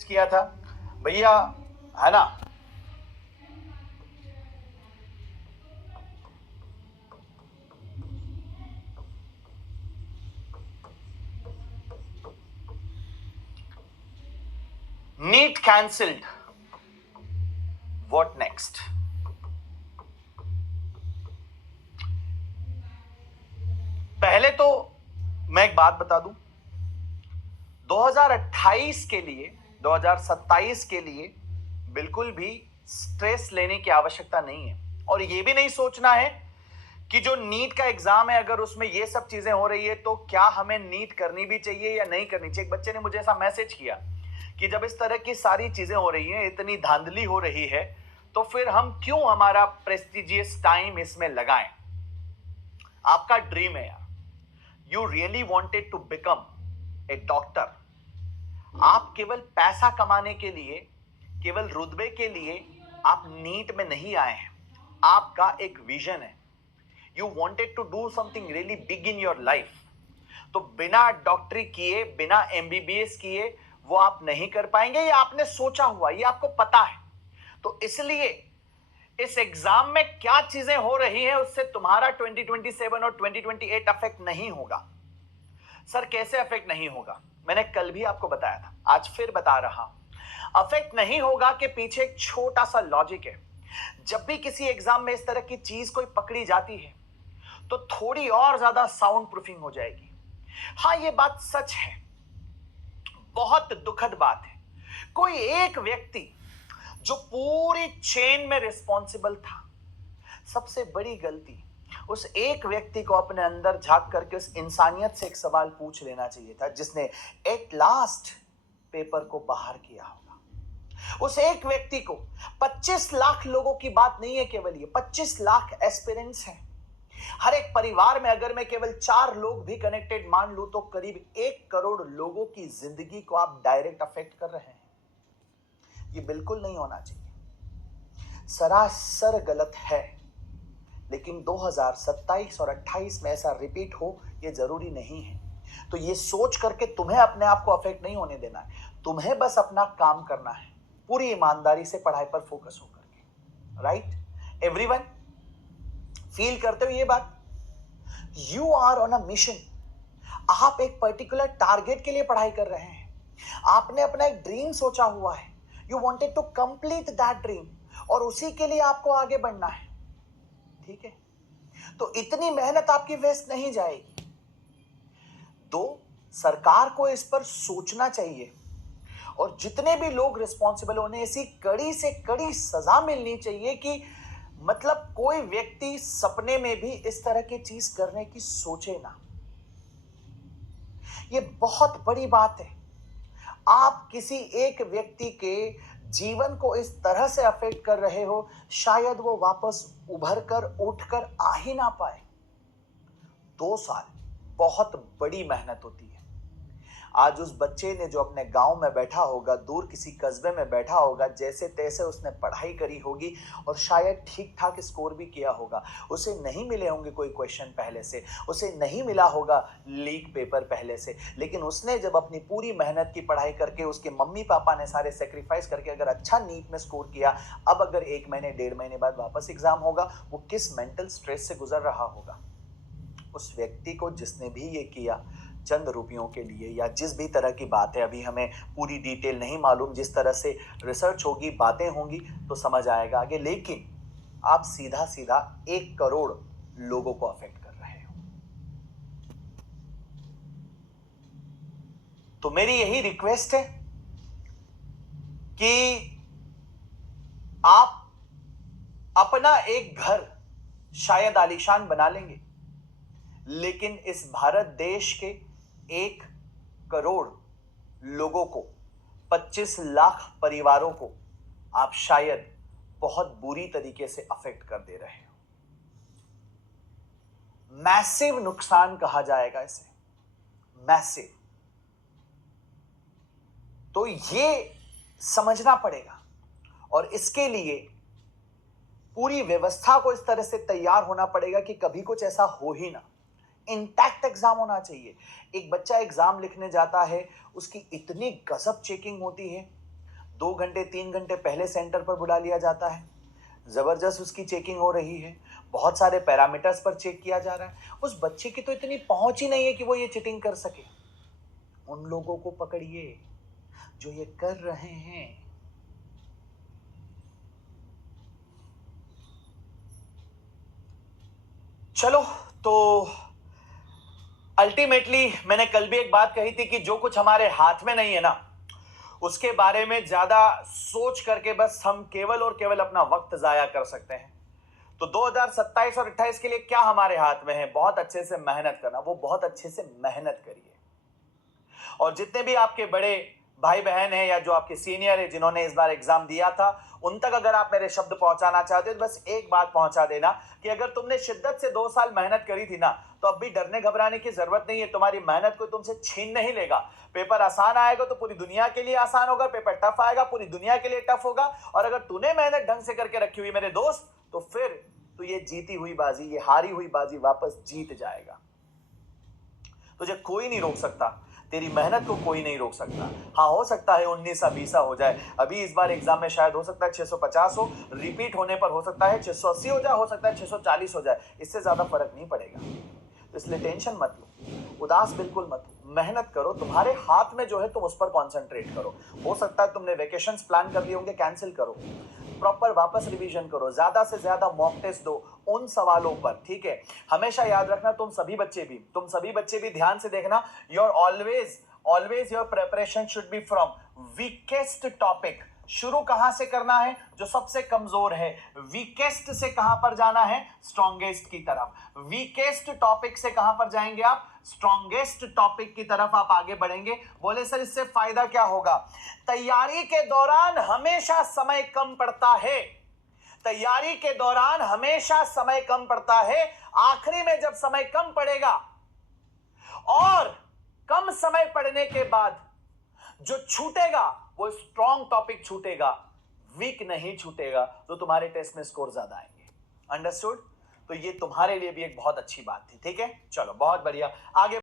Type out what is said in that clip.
किया था भैया, है ना। NEET cancelled, what next. पहले तो मैं एक बात बता दूं, 2028 के लिए, 2027 के लिए बिल्कुल भी स्ट्रेस लेने की आवश्यकता नहीं है। और यह भी नहीं सोचना है कि जो नीट का एग्जाम है अगर उसमें ये सब चीजें हो रही है तो क्या हमें नीट करनी भी चाहिए या नहीं करनी चाहिए। एक बच्चे ने मुझे ऐसा मैसेज किया कि जब इस तरह की सारी चीजें हो रही हैं, इतनी धांधली हो रही है, तो फिर हम क्यों हमारा प्रेस्टिजियस टाइम इसमें लगाएं। आपका ड्रीम है यार, you really wanted to become a doctor. आप केवल पैसा कमाने के लिए, केवल रुतबे के लिए आप नीट में नहीं आए हैं। आपका एक विजन है, you wanted to do something really big in your life. तो बिना डॉक्टरी किए, बिना एमबीबीएस किए वो आप नहीं कर पाएंगे। ये आपने सोचा हुआ, ये आपको पता है। तो इसलिए इस एग्जाम में क्या चीजें हो रही हैं उससे तुम्हारा 2027 और 2028 अफेक्ट नहीं होगा। सर कैसे अफेक्ट नहीं होगा? मैंने कल भी आपको बताया था, आज फिर बता रहा हूं। अफेक्ट नहीं होगा कि पीछे एक छोटा सा लॉजिक है। जब भी किसी एग्जाम में इस तरह की चीज कोई पकड़ी जाती है तो थोड़ी और ज्यादा साउंड प्रूफिंग हो जाएगी। हां, ये बात सच है, बहुत दुखद बात है। कोई एक व्यक्ति जो पूरी चेन में रिस्पॉन्सिबल था, सबसे बड़ी गलती उस एक व्यक्ति को अपने अंदर झांक करके उस इंसानियत से एक सवाल पूछ लेना चाहिए था जिसने एट लास्ट पेपर को बाहर किया होगा। उस एक व्यक्ति को, 25 लाख लोगों की बात नहीं है केवल ये, 25 लाख एस्पिरेंट्स हैं। हर एक परिवार में अगर मैं केवल 4 लोग भी कनेक्टेड मान लूं तो करीब 1 करोड़ लोगों की जिंदगी को आप डायरेक्ट अफेक्ट कर रहे हैं। ये बिल्कुल नहीं होना चाहिए, सरासर गलत है। लेकिन 2027 और 28 में ऐसा रिपीट हो ये जरूरी नहीं है। तो ये सोच करके तुम्हें अपने आप को अफेक्ट नहीं होने देना है। तुम्हें बस अपना काम करना है, पूरी ईमानदारी से पढ़ाई पर फोकस होकर के। राइट एवरीवन, फील करते हो ये बात? You are on a mission. आप एक पर्टिकुलर टारगेट के लिए पढ़ाई कर रहे हैं। आपने अपना एक ड्रीम सोचा हुआ है, you wanted to complete that dream, और उसी के लिए आपको आगे बढ़ना है। ठीक है, तो इतनी मेहनत आपकी वेस्ट नहीं जाएगी। तो सरकार को इस पर सोचना चाहिए, और जितने भी लोग रिस्पॉन्सिबल होने, ऐसी कड़ी से कड़ी सजा मिलनी चाहिए कि मतलब कोई व्यक्ति सपने में भी इस तरह की चीज करने की सोचे ना। ये बहुत बड़ी बात है। आप किसी एक व्यक्ति के जीवन को इस तरह से अफेक्ट कर रहे हो, शायद वो वापस उभर कर उठकर आ ही ना पाए। 2 साल बहुत बड़ी मेहनत होती है। आज उस बच्चे ने जो अपने गांव में बैठा होगा, दूर किसी कस्बे में बैठा होगा, जैसे तैसे उसने पढ़ाई करी होगी और शायद ठीक ठाक स्कोर भी किया होगा। उसे नहीं मिले होंगे कोई क्वेश्चन पहले से, उसे नहीं मिला होगा लीक पेपर पहले से, लेकिन उसने जब अपनी पूरी मेहनत की पढ़ाई करके, उसके मम्मी पापा ने सारे सेक्रीफाइस करके अगर अच्छा नीट में स्कोर किया, अब अगर 1 महीने 1.5 महीने बाद वापस एग्जाम होगा, वो किस मेंटल स्ट्रेस से गुजर रहा होगा। उस व्यक्ति को जिसने भी ये किया चंद रुपयों के लिए, या जिस भी तरह की बात है, अभी हमें पूरी डिटेल नहीं मालूम, जिस तरह से रिसर्च होगी, बातें होंगी तो समझ आएगा आगे। लेकिन आप सीधा सीधा 1 करोड़ लोगों को अफेक्ट कर रहे हो। तो मेरी यही रिक्वेस्ट है कि आप अपना एक घर शायद आलीशान बना लेंगे, लेकिन इस भारत देश के 1 करोड़ लोगों को, 25 लाख परिवारों को आप शायद बहुत बुरी तरीके से अफेक्ट कर दे रहे हो। मैसिव नुकसान कहा जाएगा इसे, मैसिव। तो ये समझना पड़ेगा, और इसके लिए पूरी व्यवस्था को इस तरह से तैयार होना पड़ेगा कि कभी कुछ ऐसा हो ही ना। इंटैक्ट एग्जाम होना चाहिए। एक बच्चा एग्जाम लिखने जाता है, उसकी इतनी गजब चेकिंग होती है, 2 घंटे 3 घंटे पहले सेंटर पर बुला लिया जाता है, जबरदस्त उसकी चेकिंग हो रही है, बहुत सारे पैरामीटर्स पर चेक किया जा रहा है। उस बच्चे की तो इतनी पहुंच ही नहीं है कि वो ये चीटिंग कर सके। उन लोगों को पकड़िए जो ये कर रहे हैं। चलो, तो अल्टीमेटली मैंने कल भी एक बात कही थी कि जो कुछ हमारे हाथ में नहीं है ना, उसके बारे में ज्यादा सोच करके बस हम केवल और केवल अपना वक्त जाया कर सकते हैं। तो 2027 और 28 के लिए क्या हमारे हाथ में है? बहुत अच्छे से मेहनत करना। वो बहुत अच्छे से मेहनत करिए। और जितने भी आपके बड़े भाई बहन हैं या जो आपके सीनियर है जिन्होंने इस बार एग्जाम दिया था, उन तक अगर आप मेरे शब्द पहुंचाना चाहते हो तो बस एक बात पहुंचा देना कि अगर तुमने शिद्दत से 2 साल मेहनत करी थी ना, तो अब भी डरने घबराने की जरूरत नहीं है। तुम्हारी मेहनत को तुमसे छीन नहीं लेगा। पेपर आसान आएगा तो पूरी दुनिया के लिए आसान होगा, पेपर टफ आएगा पूरी दुनिया के लिए टफ होगा। और अगर तूने मेहनत ढंग से करके रखी हुई मेरे दोस्त, तो फिर तू ये जीती हुई बाजी, ये हारी हुई बाजी वापस जीत जाएगा। तुझे कोई नहीं रोक सकता, तेरी मेहनत को कोई नहीं रोक सकता। हाँ, हो सकता है 19-20 हो जाए। अभी इस बार एग्जाम में शायद हो सकता है 650 हो, रिपीट होने पर हो सकता है 680 हो जाए, हो सकता है 640 हो जाए। इससे ज्यादा फर्क नहीं पड़ेगा। तो इसलिए टेंशन मत लो, उदास बिल्कुल मत हो। मेहनत करो, तुम्हारे हाथ में जो है तुम उस पर कॉन्सेंट्रेट करो। हो सकता है तुमने वेकेशंस प्लान कर लिए होंगे, कैंसिल करो। प्रॉपर वापस रिवीजन करो, ज्यादा से ज्यादा मॉक टेस्ट दो उन सवालों पर, ठीक है। हमेशा याद रखना, तुम सभी बच्चे भी ध्यान से देखना, your always your preparation should be from weakest topic. शुरू कहां से करना है? जो सबसे कमजोर है। वीकेस्ट से कहां पर जाना है? स्ट्रॉन्गेस्ट की तरफ। वीकेस्ट टॉपिक से कहां पर जाएंगे आप? स्ट्रॉन्गेस्ट टॉपिक की तरफ आप आगे बढ़ेंगे। बोले सर इससे फायदा क्या होगा? तैयारी के दौरान हमेशा समय कम पड़ता है। तैयारी के दौरान हमेशा समय कम पड़ता है। आखिरी में जब समय कम पड़ेगा और कम समय पड़ने के बाद जो छूटेगा वो स्ट्रॉन्ग टॉपिक छूटेगा, वीक नहीं छूटेगा। तो तुम्हारे टेस्ट में स्कोर ज्यादा आएंगे। अंडरस्टूड? तो ये तुम्हारे लिए भी एक बहुत अच्छी बात थी, ठीक है। चलो, बहुत बढ़िया। आगे